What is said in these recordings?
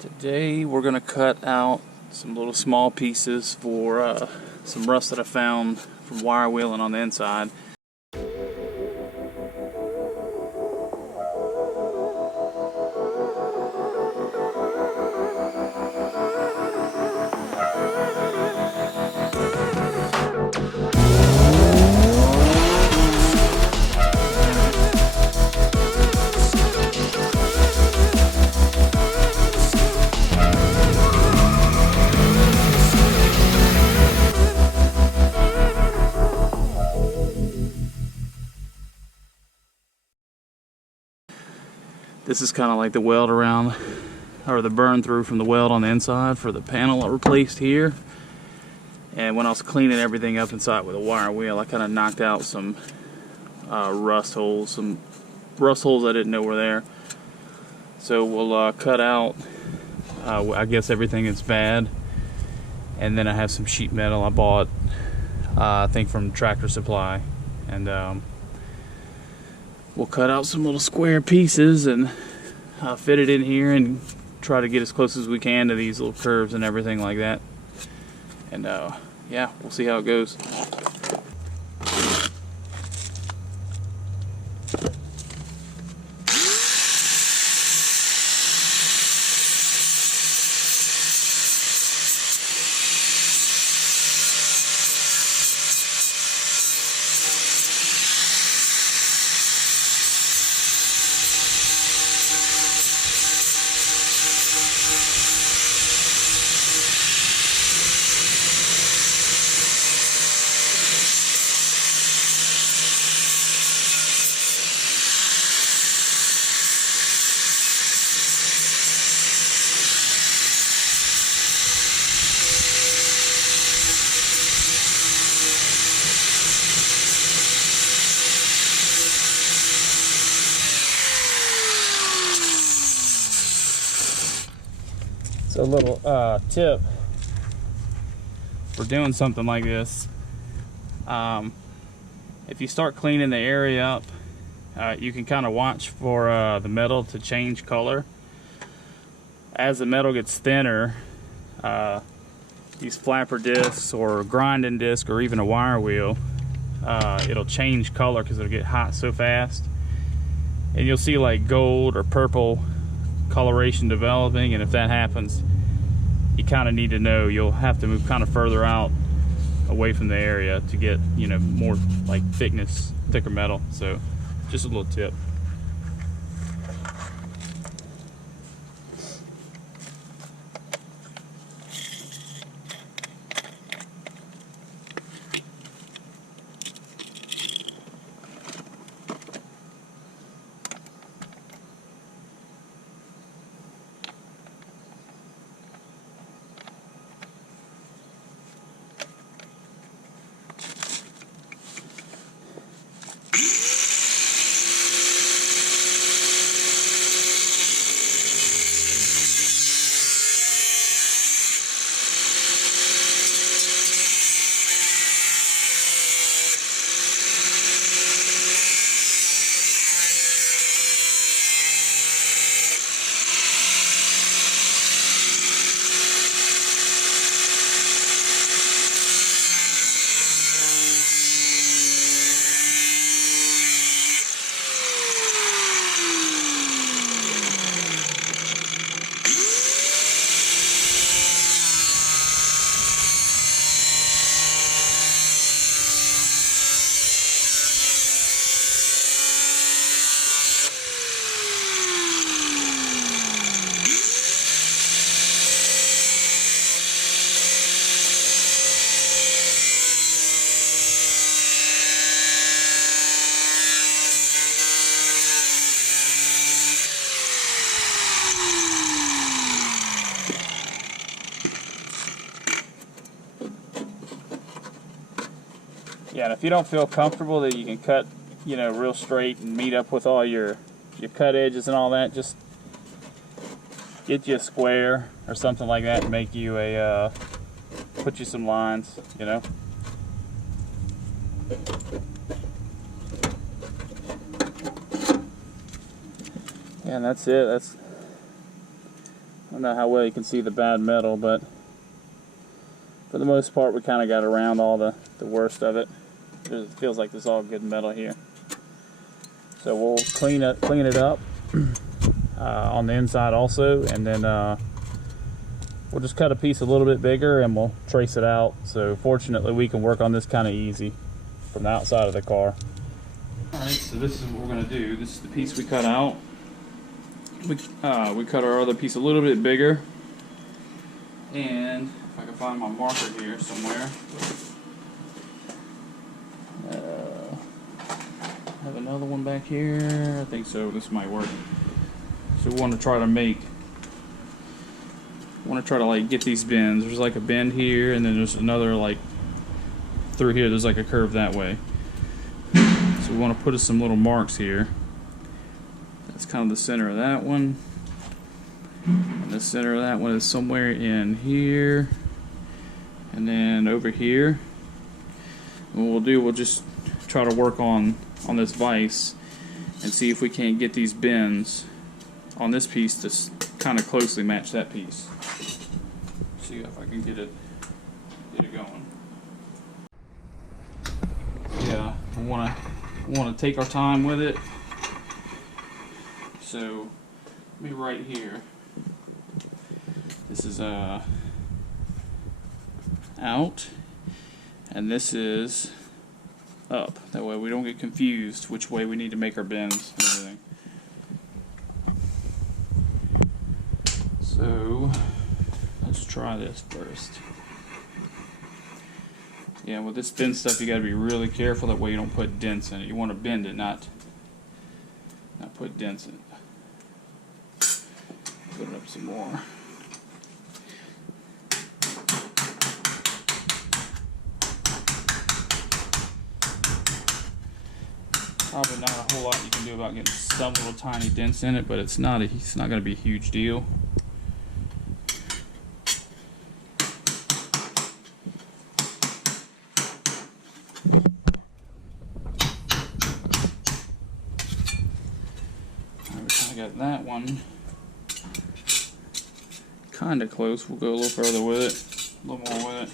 Today we're going to cut out some little small pieces for some rust that I found from wire wheeling on the inside. This is kind of like the weld around, or the burn through from the weld on the inside for the panel I replaced here. And when I was cleaning everything up inside with a wire wheel, I kind of knocked out some rust holes I didn't know were there. So we'll cut out, I guess, everything that's bad. And then I have some sheet metal I bought, I think from Tractor Supply. And we'll cut out some little square pieces and fit it in here and try to get as close as we can to these little curves and everything like that. And yeah, we'll see how it goes. So a little tip for doing something like this, if you start cleaning the area up, you can kind of watch for the metal to change color. As the metal gets thinner, these flapper discs or grinding disc or even a wire wheel, it'll change color because it'll get hot so fast, and you'll see like gold or purple coloration developing. And if that happens, you kind of need to know you'll have to move kind of further out away from the area to get, you know, more like thicker metal. So just a little tip. Yeah, and if you don't feel comfortable that you can cut, you know, real straight and meet up with all your cut edges and all that, just get you a square or something like that and make you a, put you some lines, you know. Yeah, and that's it. I don't know how well you can see the bad metal, but for the most part we kind of got around all the worst of it. It feels like there's all good metal here. So we'll clean it up on the inside also, and then we'll just cut a piece a little bit bigger and we'll trace it out. So fortunately we can work on this kind of easy from the outside of the car. Alright, so this is what we're going to do. This is the piece we cut out. We cut our other piece a little bit bigger. And if I can find my marker here somewhere. Have another one back here. I think so. This might work. So we want to try to like get these bends. There's like a bend here, and then there's another like through here. There's like a curve that way. So we want to put some little marks here. That's kind of the center of that one. And the center of that one is somewhere in here, and then over here. And what we'll do, we'll just try to work on this vise and see if we can't get these bends on this piece to kind of closely match that piece. See if I can get it going. Yeah, we want to take our time with it. So let me right here. This is out, and this is up. That way we don't get confused which way we need to make our bends and everything. So let's try this first. Yeah, with this bend stuff you got to be really careful, that way you don't put dents in it. You want to bend it, not put dents in it. Put it up some more. Probably not a whole lot you can do about getting some little tiny dents in it, but it's not going to be a huge deal. Alright, we kind of got that one kind of close. We'll go a little further with it, a little more with it.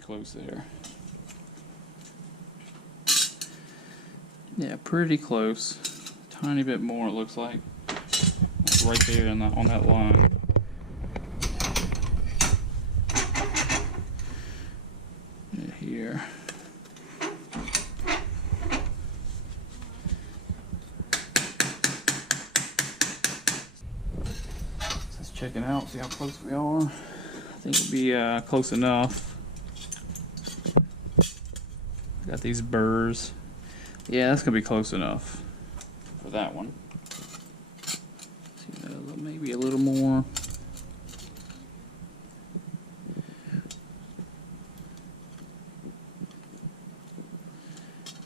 Close there. Yeah, pretty close. Tiny bit more, it looks like. Right there on that line. Yeah, here. Let's check it out, see how close we are. I think we'll be close enough. Got these burrs. Yeah, that's gonna be close enough for that one. See, maybe a little more.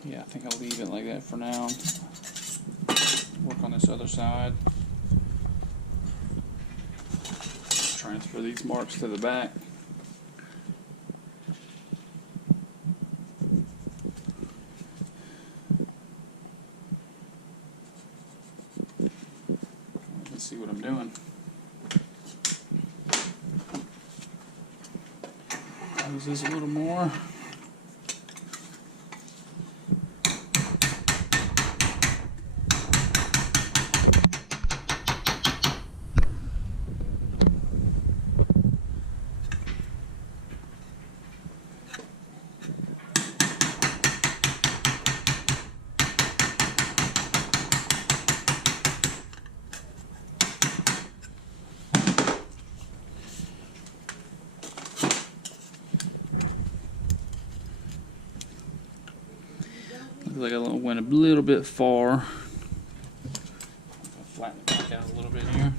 Yeah, I think I'll leave it like that for now. Work on this other side. Transfer these marks to the back. See what I'm doing. Close this a little more. Looks like I went a little bit far. I'll flatten it back out a little bit here.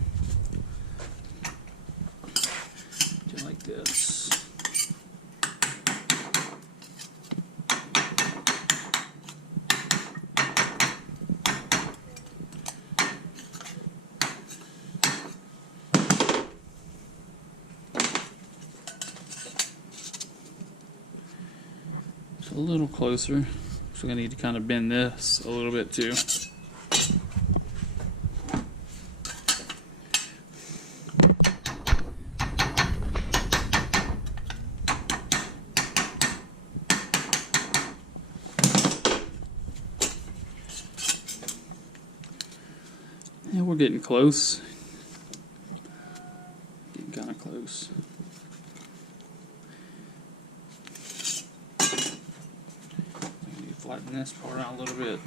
Do like this. a little closer. So I need to kind of bend this a little bit too. And we're getting close. Getting kind of close. I need to flatten this part out a little bit.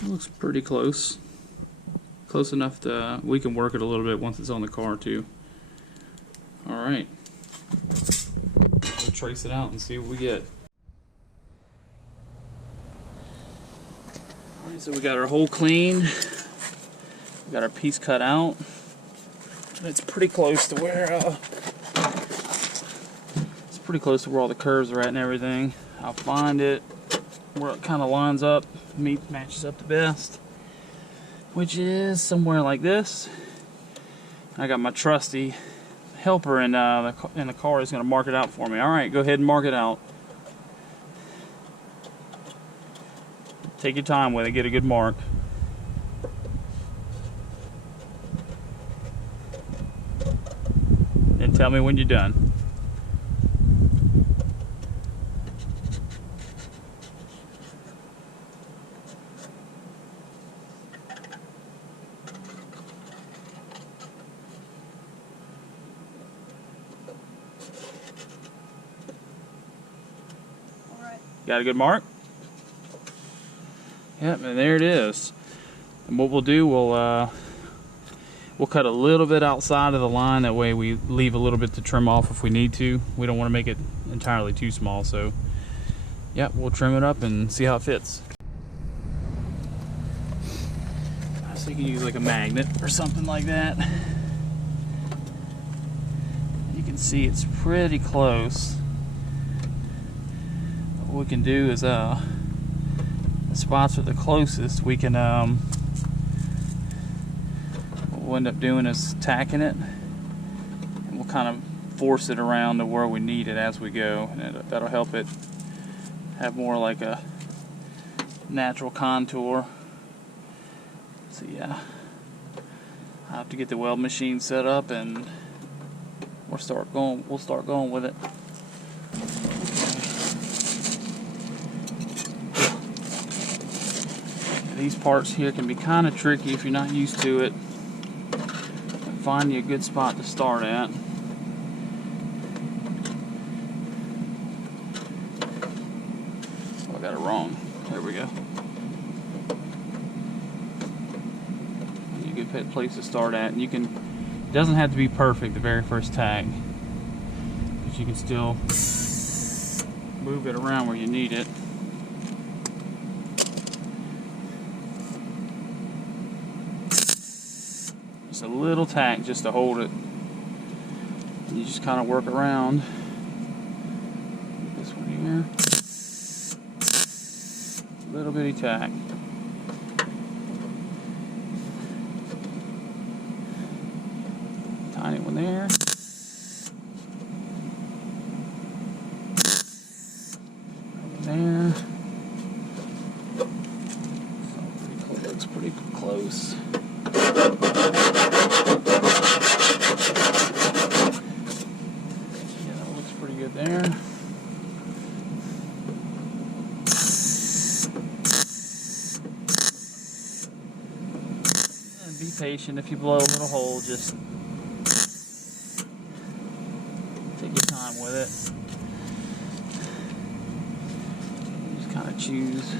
It looks pretty close. Close enough to we can work it a little bit once it's on the car too. All right, we'll trace it out and see what we get. All right, so we got our hole clean. We got our piece cut out. And it's pretty close to where all the curves are at and everything. I'll find it where it kind of lines up, matches up the best, which is somewhere like this. I got my trusty helper in the car is going to mark it out for me. All right, go ahead and mark it out. Take your time with it, get a good mark. Then tell me when you're done. Got a good mark? Yep, and there it is. And what we'll do, we'll cut a little bit outside of the line. That way we leave a little bit to trim off if we need to. We don't want to make it entirely too small. So, yeah, we'll trim it up and see how it fits. So you can use like a magnet or something like that. You can see it's pretty close. What we can do is the spots are the closest, we can what we'll end up doing is tacking it, and we'll kind of force it around to where we need it as we go, and that'll help it have more like a natural contour. So yeah, I have to get the weld machine set up and we'll start going with it. These parts here can be kind of tricky if you're not used to it. Find you a good spot to start at. Oh, I got it wrong. There we go. A good place to start at, and you can. It doesn't have to be perfect the very first tag, but you can still move it around where you need it. A little tack just to hold it, and you just kind of work around this one here, little bitty tack, tiny one there, there. So looks pretty close. There. And be patient. If you blow a little hole, just take your time with it. Just kind of choose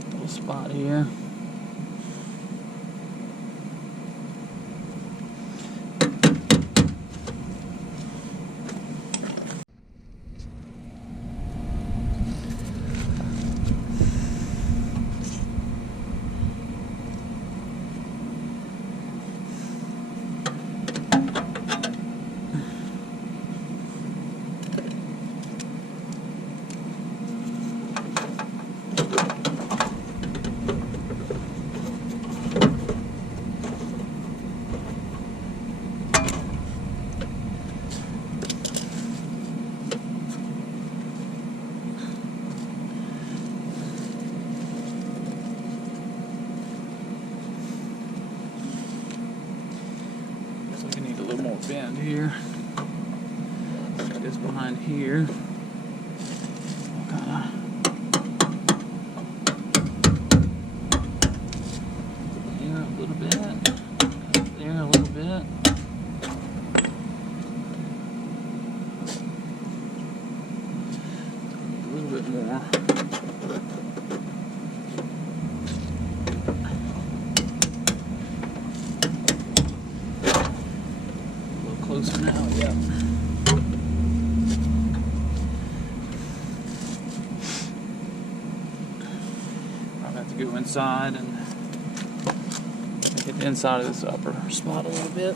a little spot here. end here. Stick this behind here. Kind of there a little bit. There a little bit. A little bit more. Closer now, yeah. I'll have to go inside and get the inside of this upper spot a little bit.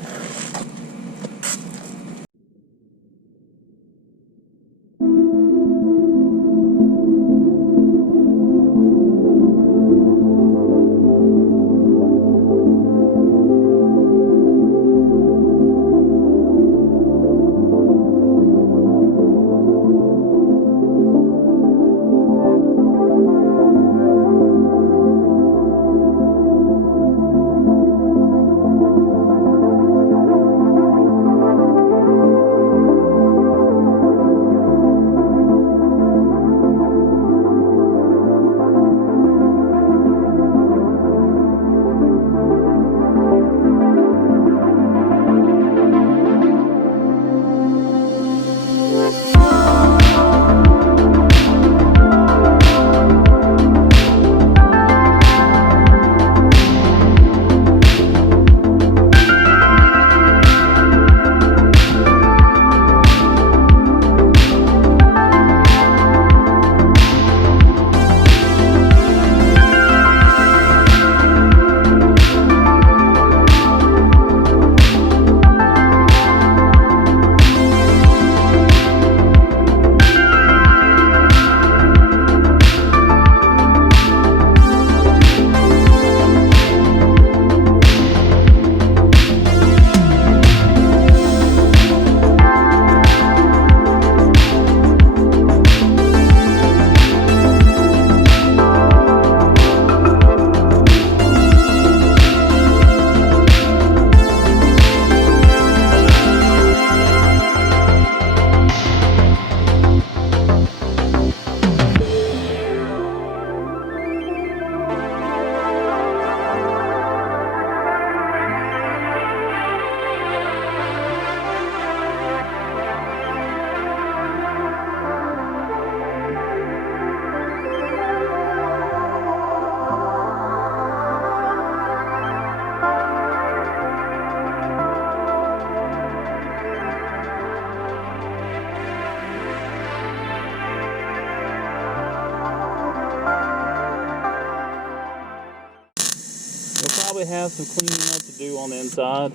Probably have some cleaning up to do on the inside.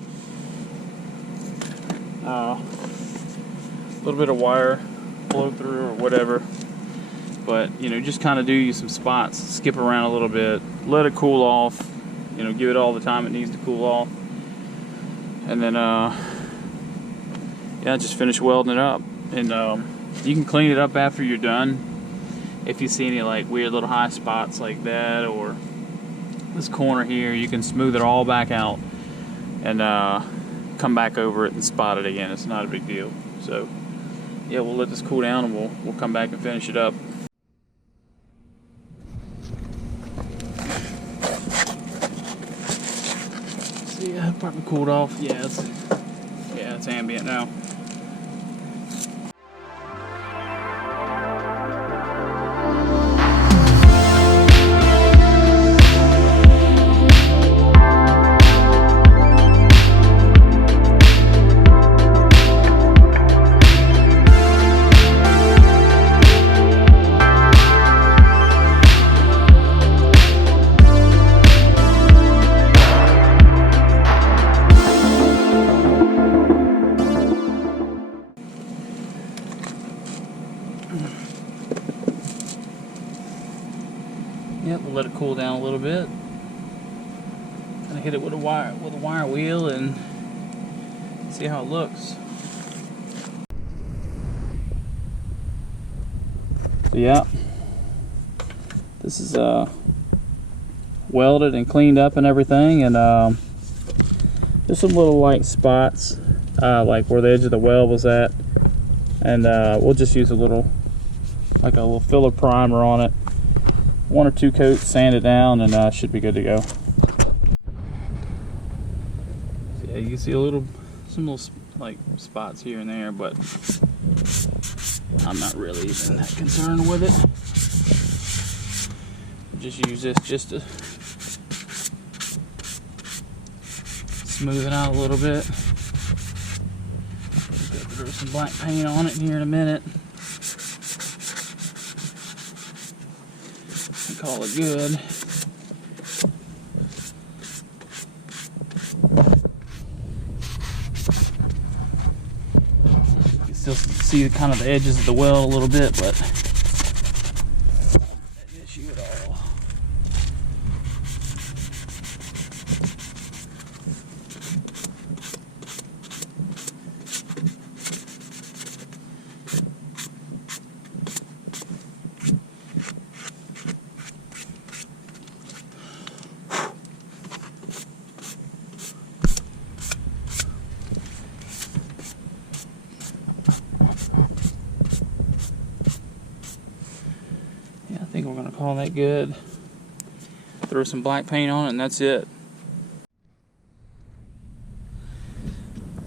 A little bit of wire blow through or whatever, but you know, just kind of do you some spots, skip around a little bit, let it cool off, you know, give it all the time it needs to cool off, and then yeah, just finish welding it up. And you can clean it up after you're done if you see any like weird little high spots like that, or this corner here, you can smooth it all back out and come back over it and spot it again. It's not a big deal. So yeah, we'll let this cool down and we'll come back and finish it up. See, that probably cooled off. Yeah, it's ambient now. Yep, we'll let it cool down a little bit. Kind of hit it with a wire wheel and see how it looks. So yeah, this is welded and cleaned up and everything, and there's some little light spots like where the edge of the weld was at, and we'll just use a little filler primer on it, 1 or 2 coats, sand it down, and should be good to go. So yeah, you can see some little like spots here and there, but I'm not really even that concerned with it. Just use this just to smooth it out a little bit. Throw some black paint on it here in a minute. And call it good. You can still see kind of the edges of the weld a little bit, but no issue at all. I think we're going to call that good. Throw some black paint on it, and that's it.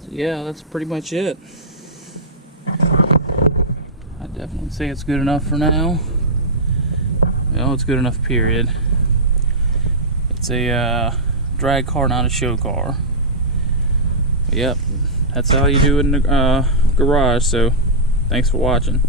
So yeah, that's pretty much it. I definitely say it's good enough for now. Well, it's good enough, period. It's a drag car, not a show car. But yep, that's how you do it in the garage. So thanks for watching.